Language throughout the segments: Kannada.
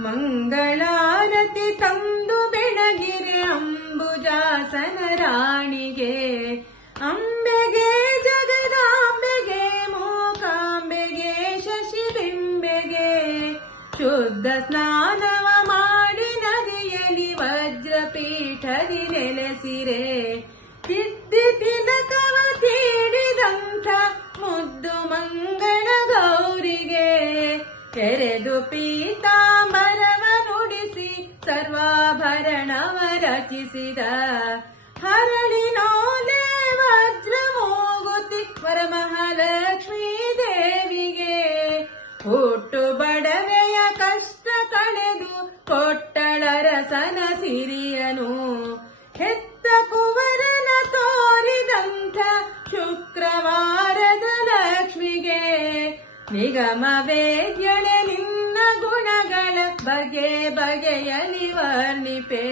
ಮಂಗಳಾರತಿ ತಂದು ಬೆಳಗಿರೆ ಅಂಬುಜಾಸನ ರಾಣಿಗೆ, ಅಂಬೆಗೆ ಜಗದಾಂಬೆಗೆ ಮೂಕಾಂಬೆಗೆ ಶಶಿಬಿಂಬೆಗೆ, ಶುದ್ಧ ಸ್ನಾನವ ಮಾಡಿ ನದಿಯಲ್ಲಿ ವಜ್ರಪೀಠದಿ ನೆಲೆಸಿರೆ, ಸಿದ್ಧಿ ತಿಲಕವ ತೀಡಿದಂಥ ಮುದ್ದು ಮಂಗಳ ಗೌರಿಗೆ, ತೆರೆದು ಪೀತಾಂಬರವ ನುಡಿಸಿ ಸರ್ವಾಭರಣವ ರಚಿಸಿದ, ಹರಳಿನೋಲೆ ವಜ್ರ ಮೂಗುತಿ ವರಮಹಾಲಕ್ಷ್ಮೀ ದೇವಿಗೆ, ಹುಟ್ಟು ಬಡವೆಯ ಕಷ್ಟ ಕಳೆದು ಕೊಟ್ಟಳರಸನ ಸಿರಿಯನು, ಹೆತ್ತ ಕುವರನ ತೋರಿದಂಥ ಶುಕ್ರವಾರದ ಲಕ್ಷ್ಮಿಗೆ, ನಿಗಮ ವೇದ್ಯಳೆ ನಿನ್ನ ಗುಣಗಳ ಬಗೆ ಬಗೆಯಲಿ ವರ್ಣಿಪೆ,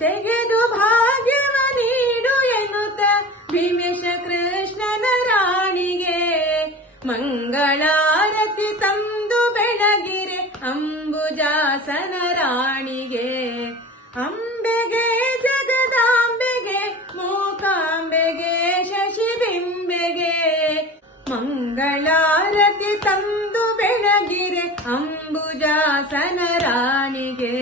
ತೆಗೆದು ಭಾಗ್ಯವ ನೀಡು ಎನ್ನುತ್ತ ಭೀಮೇಶ ಕೃಷ್ಣನ ರಾಣಿಗೆ, ಮಂಗಳಾರತಿ ತಂದು ಬೆಳಗಿರೆ ಅಂಬುಜಾಸನ ರಾಣಿಗೆ, ಅಂಬೆಗೆ ಜಗದಾಂಬೆಗೆ ಮೂಕಾಂಬೆಗೆ ಶಶಿಬಿಂಬೆಗೆ, ಮಂಗಳಾರತಿ ತಂದು ಬೆಳಗಿರೆ ಅಂಬುಜಾಸನ ರಾಣಿಗೆ.